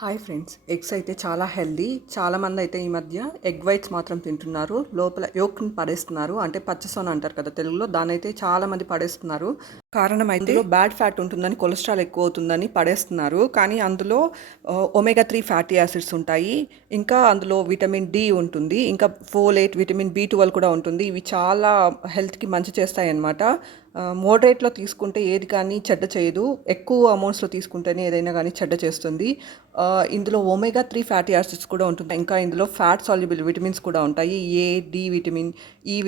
Hi friends, eggs అయితే చాలా healthy. చాలామంది అయితే ఈ మధ్య ఎగ్ వైట్స్ మాత్రం తింటున్నారు, లోపల యోక్ని పడేస్తున్నారు. అంటే పచ్చసొన అంటారు కదా తెలుగులో, దాని అయితే చాలామంది పడేస్తున్నారు. కారణం అయితే అందులో బ్యాడ్ ఫ్యాట్ ఉంటుందని, కొలెస్ట్రాల్ ఎక్కువ అవుతుందని పడేస్తున్నారు. కానీ అందులో ఒమేగా 3 ఫ్యాటీ యాసిడ్స్ ఉంటాయి, ఇంకా అందులో విటమిన్ డి ఉంటుంది, ఇంకా ఫోలేట్, విటమిన్ B12 కూడా ఉంటుంది. ఇవి చాలా హెల్త్కి మంచి చేస్తాయి అన్నమాట. మోడరేట్లో తీసుకుంటే ఏది కానీ చెడ్డ చేయదు, ఎక్కువ అమౌంట్స్లో తీసుకుంటేనే ఏదైనా కానీ చెడ్డ చేస్తుంది. ఇందులో ఒమేగా 3 ఫ్యాటీ యాసిడ్స్ కూడా ఉంటుంది. ఇంకా ఇందులో ఫ్యాట్ సాల్యుబుల్ విటమిన్స్ కూడా ఉంటాయి. D vitamin,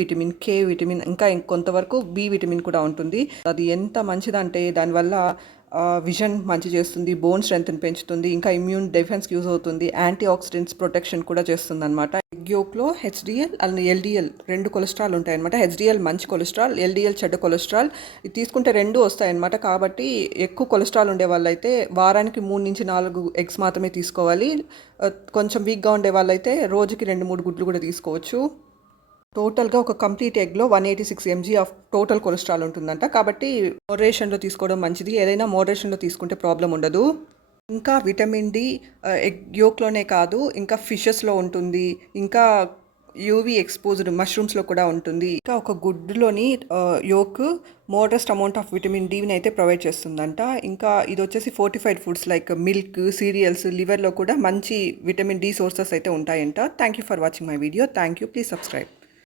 vitamin, K vitamin, ఇంకా కొంతవరకు బి విటమిన్ కూడా ఉంటుంది. అది ఎంత మంచిదంటే దానివల్ల విజన్ మంచి చేస్తుంది, బోన్ స్ట్రెంగ్త్ని పెంచుతుంది, ఇంకా ఇమ్యూన్ డిఫెన్స్కి యూజ్ అవుతుంది, యాంటీ ఆక్సిడెంట్స్ ప్రొటెక్షన్ కూడా చేస్తుంది అనమాట. ఎగ్ యోక్లో హెచ్డిఎల్ అండ్ ఎల్డిఎల్ రెండు కొలెస్ట్రాల్ ఉంటాయన్నమాట. హెచ్డిఎల్ మంచి కొలెస్ట్రాల్, ఎల్డిఎల్ చెడ్డ కొలెస్ట్రాల్. ఇది తీసుకుంటే రెండు వస్తాయన్నమాట. కాబట్టి ఎక్కువ కొలెస్ట్రాల్ ఉండే వాళ్ళైతే వారానికి 3 నుంచి 4 ఎగ్స్ మాత్రమే తీసుకోవాలి. కొంచెం వీక్గా ఉండే వాళ్ళైతే రోజుకి 2-3 గుడ్లు కూడా తీసుకోవచ్చు. టోటల్గా ఒక కంప్లీట్ ఎగ్లో 186 mg ఆఫ్ టోటల్ కొలెస్ట్రాల్ ఉంటుందంట. కాబట్టి మోడరేషన్లో తీసుకోవడం మంచిది. ఏదైనా మోడరేషన్లో తీసుకుంటే ప్రాబ్లం ఉండదు. ఇంకా విటమిన్ డి ఎగ్ యోక్లోనే కాదు, ఇంకా ఫిషెస్లో ఉంటుంది, ఇంకా యూవీ ఎక్స్పోజ్డ్ మష్రూమ్స్లో కూడా ఉంటుంది. ఇంకా ఒక గుడ్డులోని yolk moderate amount of vitamin డిని అయితే ప్రొవైడ్ చేస్తుందంట. ఇంకా ఇది వచ్చేసి fortified foods like milk, cereals, లివర్లో కూడా మంచి విటమిన్ డి సోర్సెస్ అయితే ఉంటాయంట. Thank you for watching my video. Thank you. Please subscribe.